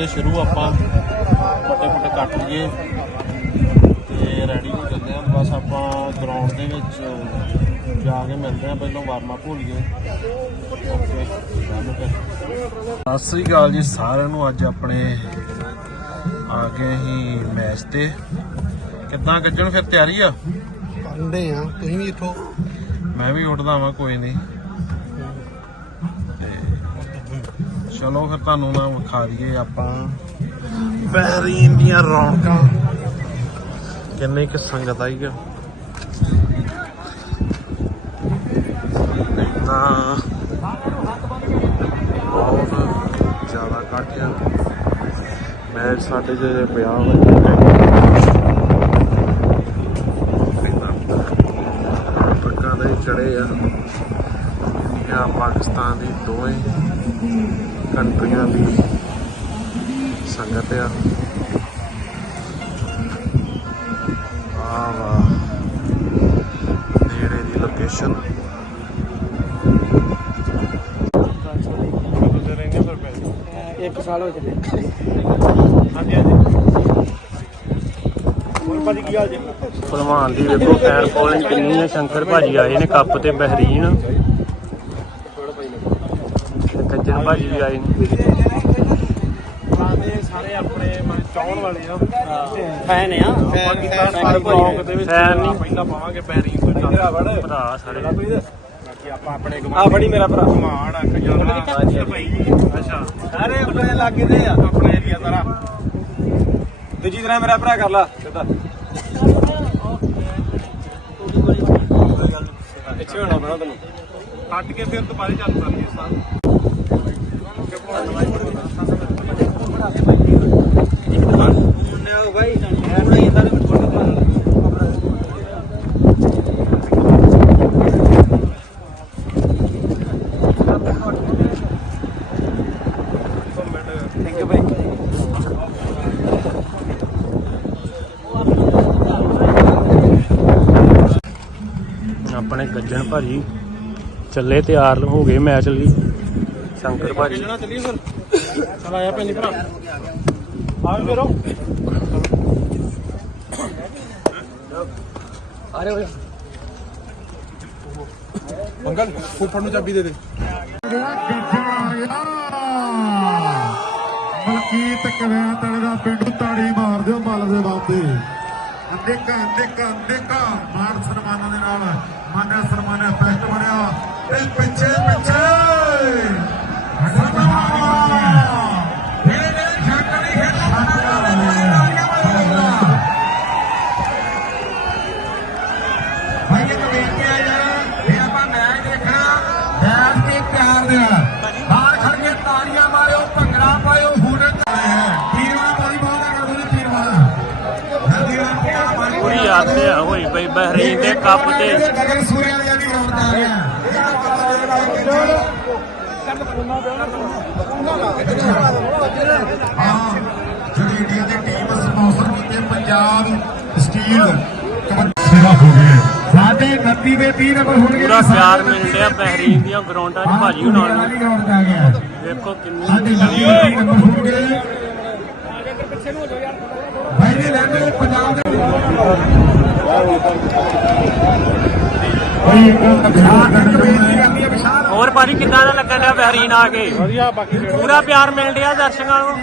ਕਰਦੇ ਸ਼ੁਰੂ ਆਪਾਂ ਫਟੇ ਫਟੇ ਕੱਟ ਲਈਏ ਤੇ ਰੈਡੀ ਹੋ ਚੱਲੇ ਆ। ਬਸ ਆਪਾਂ ਗਰਾਊਂਡ ਦੇ ਵਿੱਚ ਜਾ ਕੇ ਮਿਲਦੇ ਆ। ਪਹਿਲਾਂ ਵਾਰਮ ਅਪ ਹੋ ਲਈਏ ਸਤਿ ਸ੍ਰੀ ਅਕਾਲ ਜੀ ਸਾਰਿਆਂ ਨੂੰ। ਅੱਜ ਆਪਣੇ ਆ ਗਏ ਹੀ ਮੈਚ ਤੇ। ਕਿੱਦਾਂ ਗੱਜਣ ਫਿਰ ਤਿਆਰੀ ਆ? ਕਰਦੇ ਆ। ਤੁਸੀਂ ਵੀ ਇੱਥੋਂ ਮੈਂ ਵੀ ਉੱਠਦਾ ਵਾਂ ਕੋਈ ਨਹੀਂ। ਚਲੋ ਫਿਰ ਤੁਹਾਨੂੰ ਨਾ ਵਿਖਾ ਦਈਏ ਆਪਾਂ। ਬਹਿਰੀਨ ਦੀਆਂ ਰੌਣਕਾਂ। ਕਿੰਨੀ ਕਿ ਸੰਗਤ ਆਈ ਆ। ਤਾਂ ਬਹੁਤ ਜ਼ਿਆਦਾ ਘੱਟ ਆ। ਮੈਚ ਸਾਡੇ ਜਿਹੜੇ ਪਿਆ ਹੋਇਆ ਚੜੇ ਆ। ਇੰਡੀਆ, ਪਾਕਿਸਤਾਨ ਦੀ ਦੋਵੇਂ। ਕੰਟਰੀਆਂ ਦੀ ਸੰਗਤ ਆ। ਆ ਵਾ ਨੇੜੇ ਦੀ ਲੋਕੇਸ਼ਨ ਇੱਕ ਸਾਲ ਹੋ ਚੱਲੇ ਹਾਂਜੀ ਹਾਂਜੀ। ਭਲਵਾਨ ਦੀ ਵੇਖੋ ਫੈਨ ਫੋਲੋਇੰਗ ਕਿੰਨੀ ਹੈ ਸ਼ੰਕਰ ਭਾਜੀ ਆਏ ਨੇ ਕੱਪ ਤੇ ਬਹਿਰੀਨ। ਤੇ ਕੱਜਣ ਭਾਜੀ ਵੀ ਆਏ ਨੇ। ਸਾਰੇ ਸਾਰੇ ਆਪਣੇ ਮਨ ਚਾਹਣ ਵਾਲੇ ਆ। ਫੈਨ ਆ। ਪਾਕਿਸਤਾਨ ਪਰ ਬਲੌਗ ਦੇ ਵਿੱਚ। ਫੈਨ ਨਹੀਂ। ਪਹਿਲਾਂ ਪਾਵਾਂਗੇ ਬੈਰਿੰਗ ਤੋਂ ਚੱਲ ਭਰਾ ਸਾਰੇ ਬਾਕੀ ਆਪਾਂ ਆਪਣੇ ਆ ਫੜੀ ਮੇਰਾ ਭਰਾ। ਘਮਾਣ ਆ ਖਜ਼ਾਨਾ। ਅੱਛਾ ਭਾਈ। ਅੱਛਾ। ਸਾਰੇ ਆਪਣੇ ਲਾਗੇ ਦੇ ਆ। ਆਪਣੇ ਏਰੀਆ ਸਾਰਾ। ਦੂਜੀ ਤਰ੍ਹਾਂ ਮੇਰਾ ਭਰਾ ਕਰ ਲਾ। ਸਿੱਧਾ। ਪਿੱਛੇ ਹੋਣਾ ਪੈਣਾ ਤੈਨੂੰ। ਕੱਟ ਕੇ ਫਿਰ ਦੁਬਾਰੇ ਚੱਲ ਪਾਂਗੇ ਸਾਂ ਆਪਣੇ ਕੱਜਣ ਭਾਜੀ ਚੱਲੇ ਤਿਆਰ ਹੋ ਗਏ ਮੈਚ ਲਈ। ਸ਼ੰਕਰ ਭਾਜੀ। ਨਾ ਚੱਲੀਏ ਫਿਰ। ਚਲ ਆਇਆ ਭੈਣੀ ਭਰਾ। ਆ ਵੀ ਫਿਰੋ ਆ ਰਹੇ ਹੋ ਅੰਕਲ ਫੁੱਫੜ ਨੂੰ ਚਾਬੀ ਦੇ ਦੇ। ਮਲਕੀਤ ਕਵਿਆ ਤਲੇ ਦਾ ਪਿੰਡ ਤਾੜੀ ਮਾਰ ਦਿਓ ਮਲ ਦੇ ਬਾਬੇ ਅਨੇਕਾਂ ਅਨੇਕਾਂ ਅਨੇਕਾਂ ਮਾਨ ਸਨਮਾਨਾਂ ਦੇ ਨਾਲ ਮਾਨਿਆ ਸਨਮਾਨਿਆ ਫੈਸਟ ਬਣਿਆ। ਤੇ ਪਿੱਛੇ ਪਿੱਛੇ। ਭਾਈ ਆ ਤਾੜੀਆਂ ਮਾਰਿਓ ਭੰਗੜਾ ਪਾਇਓ ਹੁਣ ਪੀਰਵਾਨਾ ਬੋਲੀ ਬਾਹਰ ਹੋਈ ਪਈ ਬਹਿਰੀਨ ਦੇ ਕੱਪ ਤੇ। ਗਗਨ ਸੂਰਿਆ ਦੀ ਗਰਾਊਂਡ ਤੇ ਆ। ਗਿਆ ਜਿਹੜੀ ਇੰਡੀਆ ਦੀ ਟੀਮ ਸਪਾਂਸਰ ਕੀਤੀ ਪੰਜਾਬ ਸਟੀਲ ਸੇਵਾ ਹੋ ਗਈ ਸਾਡੇ 29 ਦੇ 30 ਨੰਬਰ ਹੋਣਗੇ ਪੂਰਾ ਪਿਆਰ ਮਿਲ ਰਿਹਾ ਬਹਿਰੀਨ ਦੀਆਂ ਗਰਾਊਂਡਾਂ 'ਚ ਭਾਜੀ ਹੁਣਾਂ ਨੂੰ ਗਰਾਊਂਡ ਕਿੰਨੀ ਸਾਡੇ 29 ਦੇ 30 ਨੰਬਰ ਹੋਣਗੇ ਭਾਈ ਨੇ ਲੈਣੇ ਪੰਜਾਬ ਦੇ ਹੋਰ ਭਾਜੀ ਕਿੱਦਾਂ ਦਾ ਲੱਗਣ ਡਿਆ ਬਹਿਰੀਨ ਆ ਕੇ? ਵਧੀਆ ਬਾਕੀ ਪੂਰਾ ਪਿਆਰ ਮਿਲ ਰਿਹਾ ਦਰਸ਼ਕਾਂ ਨੂੰ।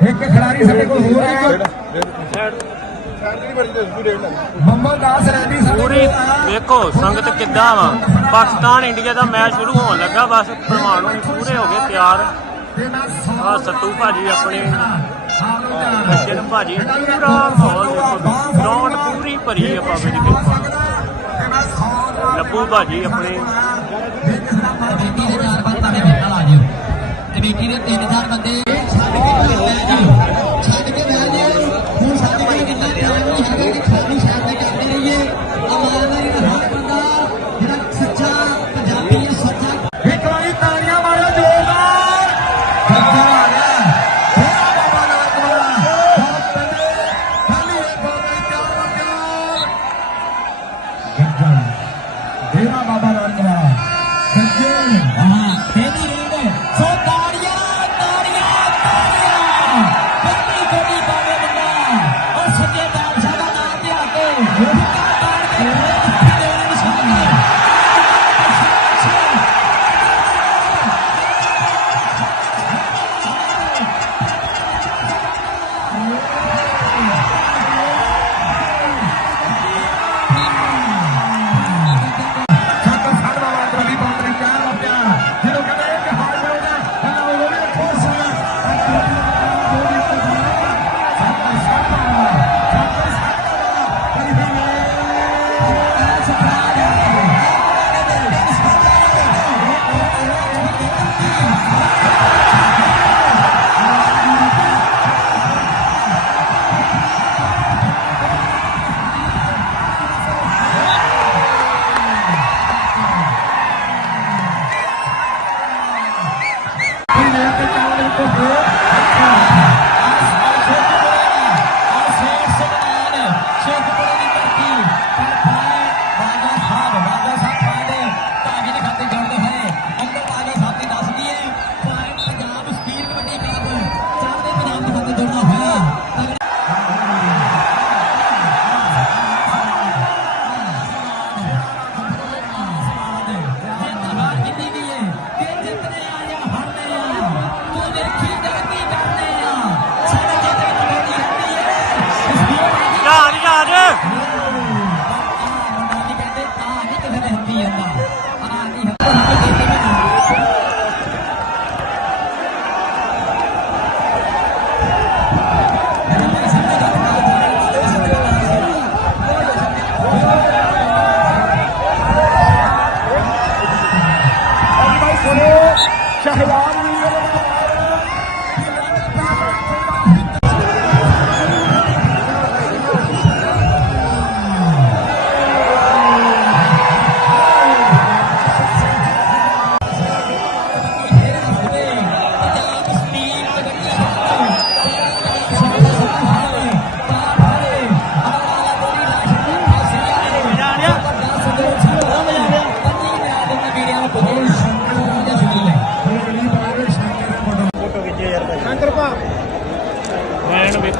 ਇੱਕ ਖਿਡਾਰੀ ਸਾਡੇ ਕੋਲ ਹੋਰ ਹੈ ਮੁਹੰਮਦ ਦਾਸ ਰੈਡੀ ਸਾਡੇ ਪੂਰੀ ਕੋਲ ਆਇਆ ਵੇਖੋ ਸੰਗਤ ਕਿੱਦਾਂ ਵਾ। ਪਾਕਿਸਤਾਨ ਇੰਡੀਆ ਦਾ ਮੈਚ ਸ਼ੁਰੂ ਹੋਣ ਲੱਗਾ ਬਸ ਪ੍ਰਮਾਣੂ ਪੂਰੇ ਹੋ ਗਏ ਤਿਆਰ। ਆ ਸੱਤੂ ਭਾਜੀ ਆਪਣੇ ਸੱਜਣ ਭਾਜੀ ਪੂਰਾ ਮਾਹੌਲ ਦੇਖੋ। ਗਰਾਊਂਡ ਪੂਰੀ ਭਰੀ ਆ ਬਾਬੇ ਦੀ ਕਿਰਪਾ। ਲੱਭੂ ਭਾਜੀ ਆਪਣੇ। ਕਮੇਟੀ ਦੇ ਚਾਰ ਪੰਜ ਤੁਹਾਡੇ ਨਾਲ ਆ ਜਿਓ। ਕਮੇਟੀ ਦੇ ਤਿੰਨ ਚਾਰ ਬੰਦੇ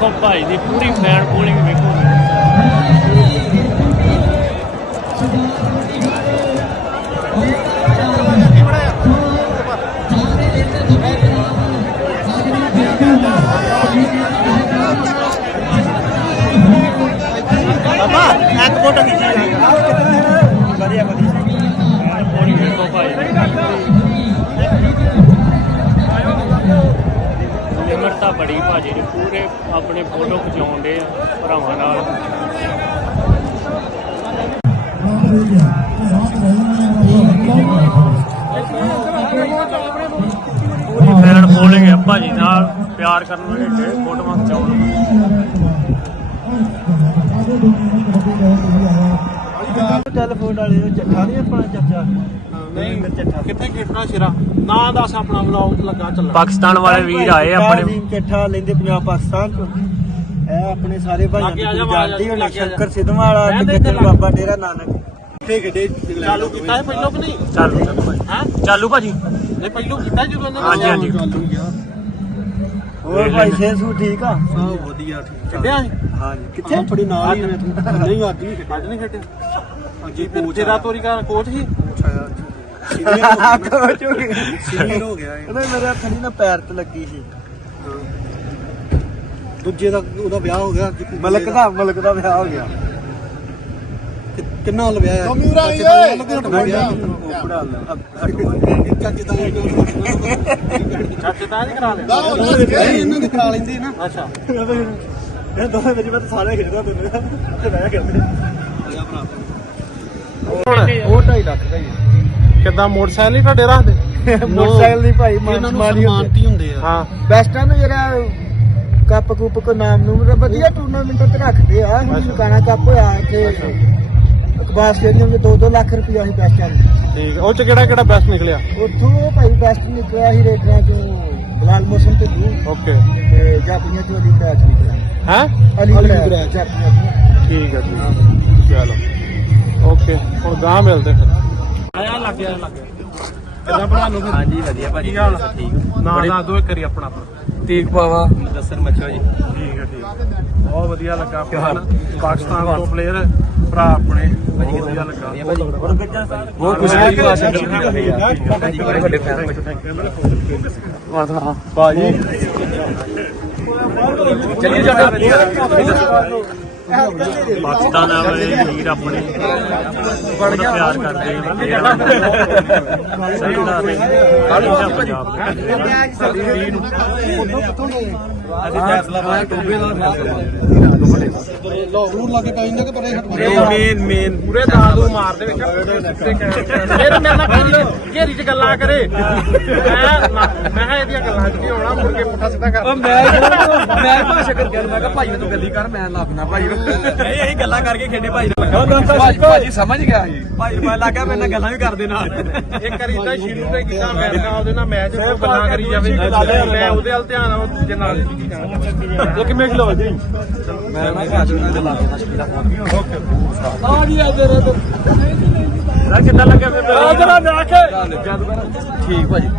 ਵੇਖੋ ਭਾਈ ਦੀ ਪੂਰੀ ਫੈਨ ਪੂਲਿੰਗ ਵੇਖੋ। ਬਾਬਾ ਇੱਕ ਫੋਟੋ ਬੜੀ ਭਾਜੀ ਨੇ ਪੂਰੇ ਆਪਣੇ ਫੋਟੋ ਖਿਚਾਉਂਦੇ ਆ ਭਰਾਵਾਂ ਨਾਲ। ਪੂਰੀ ਫੈਨ ਫੋਲੋਇੰਗ ਹੈ ਭਾਜੀ ਨਾਲ ਪਿਆਰ ਕਰਨ ਵਾਲੇ ਢੇਰ ਫੋਟੋਆਂ ਖਿਚਾਉਣ ਟੈਲੀਫੋਨ ਵਾਲੇ ਨੂੰ ਚੱਠਾ ਨਹੀਂ ਆਪਣਾ ਚਾਚਾ। ਨਹੀਂ ਚੱਠਾ। ਕਿੱਥੇ ਖੇਡਣਾ ਸ਼ਿਰਾ? ਨਾਂ ਦੱਸ ਆਪਣਾ ਬਲੌਗ ਲੱਗਾ ਚੱਲਣਾ ਪਾਕਿਸਤਾਨ ਵਾਲੇ ਵੀਰ ਆਏ ਆਪਣੇ ਚੱਠਾ ਲੈਂਦੇ ਪੰਜਾਬ ਪਾਕਿਸਤਾਨ ਤੋਂ ਇਹ ਆਪਣੇ ਸਾਰੇ ਭਾਈਆਂ ਨੂੰ ਜਾਣਦੀ ਜਾ। ਸ਼ੰਕਰ ਸਿੱਧਵਾਂ ਵਾਲਾ ਤੇ ਇੱਥੇ ਬਾਬਾ ਡੇਰਾ ਨਾਨਕ। ਕਿੱਥੇ ਕਿੱਥੇ ਚਾਲੂ ਕੀਤਾ ਹੈ ਪਹਿਲਾਂ ਕਿ ਨਹੀਂ? ਚਾਲੂ। ਹਾਂ? ਚਾਲੂ ਭਾਜੀ। ਨਹੀਂ ਪਹਿਲਾਂ ਕੀਤਾ ਜਦੋਂ ਇਹਨਾਂ ਹਾਂਜੀ, ਹਾਂਜੀ। ਹੋਰ ਭਾਈ ਸੇਸੂ ਠੀਕ ਆ? ਸਭ ਵਧੀਆ ਠੀਕ ਖੇਡਿਆ ਹਾਂਜੀ ਕਿੱਥੇ? ਆਪਣੀ ਨਾਲ ਹੀ ਨਹੀਂ ਨਹੀਂ ਅੱਜ ਨਹੀਂ ਖੇਡਿਆ। ਹਾਂਜੀ ਤੇਰਾ ਤੋਰੀ ਕੋਚ ਸੀ? ਹੋ ਗਿਆ ਸੀਨੀਅਰ ਹੋ ਗਿਆ ਇਹ ਮੇਰੇ ਹੱਥ ਨਹੀਂ ਨਾ ਪੈਰ ਤੇ ਲੱਗੀ ਸੀ। ਦੂਜੇ ਦਾ ਉਹਦਾ ਵਿਆਹ ਹੋ ਗਿਆ ਮਲਕ ਦਾ। ਮਲਕ ਦਾ ਵਿਆਹ ਹੋ ਗਿਆ। ਕਿੰਨਾ ਲਵਿਆ ਕਮਿਊਰਾ ਹੀ ਓਏ! ਚਾਚੇ ਤਾਂ ਚਾਚੇ ਤਾਂ ਨਹੀਂ ਕਰਾ ਲਿਆ ਦਾ ਉਹ ਗਿਆ ਹੀ। ਇਹਨਾਂ ਦੇ ਕਰਾ ਲੈਂਦੇ ਨਾ। ਅੱਛਾ। ਇਹ ਦੋਵੇਂ ਮੇਰੀ ਬਾਤ ਸਾਰੇ ਖੇਡਦਾ ਦੋਨੇ ਤੇ ਮੈਂ ਕਰਦੇ ਹੁਣ ਉਹ 2.5 ਲੱਖ ਦਾ ਹੀ। ਕਿੱਦਾਂ? ਮੋਟਰਸਾਈਕਲ ਹੀ ਤੁਹਾਡੇ ਰੱਖਦੇ? ਮੋਟਰਸਾਈਕਲ ਨਹੀਂ ਭਾਈ ਇਹਨਾਂ ਨੂੰ ਸਨਮਾਨਤੀ ਹੁੰਦੇ ਆ। ਹਾਂ। ਬੈਸਟਾਂ ਨੂੰ ਜਿਹੜਾ ਕੱਪ ਕੁੱਪ ਕੋ ਨਾਮ ਨੂੰ ਵਧੀਆ ਟੂਰਨਾਮੈਂਟ ਤੇ ਰੱਖਦੇ ਆ। ਹੁਣ ਦੁਕਾਨਾ ਕੱਪ ਹੋਇਆ ਇੱਥੇ ਅਕਬਾਰ ਸਟੇਡੀਅਮ ਦੇ 2-2 ਲੱਖ ਰੁਪਇਆ ਸੀ ਬੈਸਟਾਂ ਨੂੰ ਠੀਕ। ਉਹ ਚ ਕਿਹੜਾ ਕਿਹੜਾ ਬੈਸਟ ਨਿਕਲਿਆ? ਉੱਥੋਂ ਭਾਈ ਬੈਸਟ ਨਿਕਲਿਆ ਸੀ ਰੇਟਰਾਂ ਚੋਂ। ਬਲਾਲ ਮੌਸਮ ਤੇ ਦੂ ਓਕੇ। ਤੇ ਜਾਪੀਆਂ ਚੋਂ ਅਲੀ ਬੈਚ ਨਿਕਲਿਆ। ਹੈ? ਅਲੀ ਬੈਚ ਜਾਪੀਆਂ ਠੀਕ ਹੈ। ਆ। ਚਲੋ। ਓਕੇ। ਹੁਣ ਗਾਂ ਮਿਲਦੇ ਫਿਰ। ਆਇਆ ਲੱਗ ਗਿਆ ਲੱਗ ਗਿਆ। ਕਿੱਦਾਂ ਬਣਾ ਲਓ ਫਿਰ। ਹਾਂਜੀ ਵਧੀਆ ਭਾਜੀ। ਕੀ ਹਾਲ ਠੀਕ ਨਾ ਦੱਸ ਦੋ ਇੱਕ ਵਾਰੀ ਆਪਣਾ ਆਪਣਾ। ਤੀਕ ਪਾਵਾ ਦੱਸਣ ਮੱਛੋ ਜੀ। ਠੀਕ ਹੈ ਠੀਕ ਬਹੁਤ ਵਧੀਆ ਲੱਗਾ ਆਪਾਂ ਨੂੰ। ਪਾਕਿਸਤਾਨ ਤੋਂ ਪਲੇਅਰ ਭਰਾ ਆਪਣੇ। ਬਹੁਤ ਵਧੀਆ ਲੱਗਾ। ਬਹੁਤ ਖੁਸ਼ੀ ਹੋਈ ਭਾਸ਼ਾ ਭਾਜੀ ਬੜੇ ਵੱਡੇ ਫੈਨ ਭਾਜੀ। ਚੱਲੀ ਜਾਡਾ ਪਾਕਿਸਤਾਨ ਵਾਲੇ ਵੀਰ ਆਪਣੇ ਬੜਾ ਪਿਆਰ ਕਰਦੇ ਆ ਸਹੀ ਦੱਸ ਰਹੇ ਪੰਜਾਬ ਦੇ ਅਸੀਂ ਫੈਸਲਾ ਪਾਇਆ ਟੋਬੇ ਦਾ ਲੋਕ ਲਾ ਕੇ ਪਾਈ ਜਾਂਦੇ ਕਿ ਪਰੇ ਹਟ ਮੇਨ ਮੇਨ ਪੂਰੇ ਦਾਦ ਮਾਰਦੇ ਵਿੱਚ ਫਿਰ ਮੇਰੇ ਨਾਲ ਘੇਰੀ ਚ ਗੱਲਾਂ ਕਰੇ ਮੈਂ ਮੈਂ ਇਹਦੀਆਂ ਗੱਲਾਂ ਚ ਕੀ ਹੋਣਾ ਮੁੜ ਕੇ ਪੁੱਠਾ ਸਿੱਧਾ ਕਰ ਮੈਂ ਮੈਂ ਭਾਸ਼ਾ ਕਰ ਗਿਆ ਮੈਂ ਕਿਹਾ ਭਾਈ ਨੂੰ ਗੱਲੀ ਕਰ ਮੈਂ ਲੱਗਣਾ ਭਾਈ ਨਹੀਂ ਅਸੀਂ ਗੱਲਾਂ ਕਰਕੇ ਖੇਡੇ ਭਾਈ ਭਾਜੀ ਸਮਝ ਗਿਆ ਭਾਈ ਮੈਂ ਲੱਗਾ ਮੇਰੇ ਨਾਲ ਗੱਲਾਂ ਵੀ ਕਰਦੇ ਨਾਲ ਇੱਕ ਵਾਰੀ ਤਾਂ ਸ਼ੁਰੂ ਤੇ ਕੀਤਾ ਅਮਰੀਕਾ ਉਹਦੇ ਨਾਲ ਮੈਚ ਉਹ ਗੱਲਾਂ ਕਰੀ ਜਾਵੇ ਮੈਂ ਉਹਦੇ ਵੱਲ ਧਿਆਨ ਉਹ ਦੂਜੇ ਨਾਲ। ਇੱਕ ਮਿੰਟ ਲੋ ਮੈਂ ਨਾ ਕਾਜੂ ਨਾਲ ਗੱਲਾਂ ਕਰਦਾ ਸ਼ਕੀਲਾ ਆ ਜੀ ਆ ਤੇਰੇ ਤੇ ਕਿੱਦਾਂ ਲੱਗਿਆ ਫਿਰ ਜਰਾ ਨਾ ਕੇ। ਠੀਕ ਭਾਜੀ।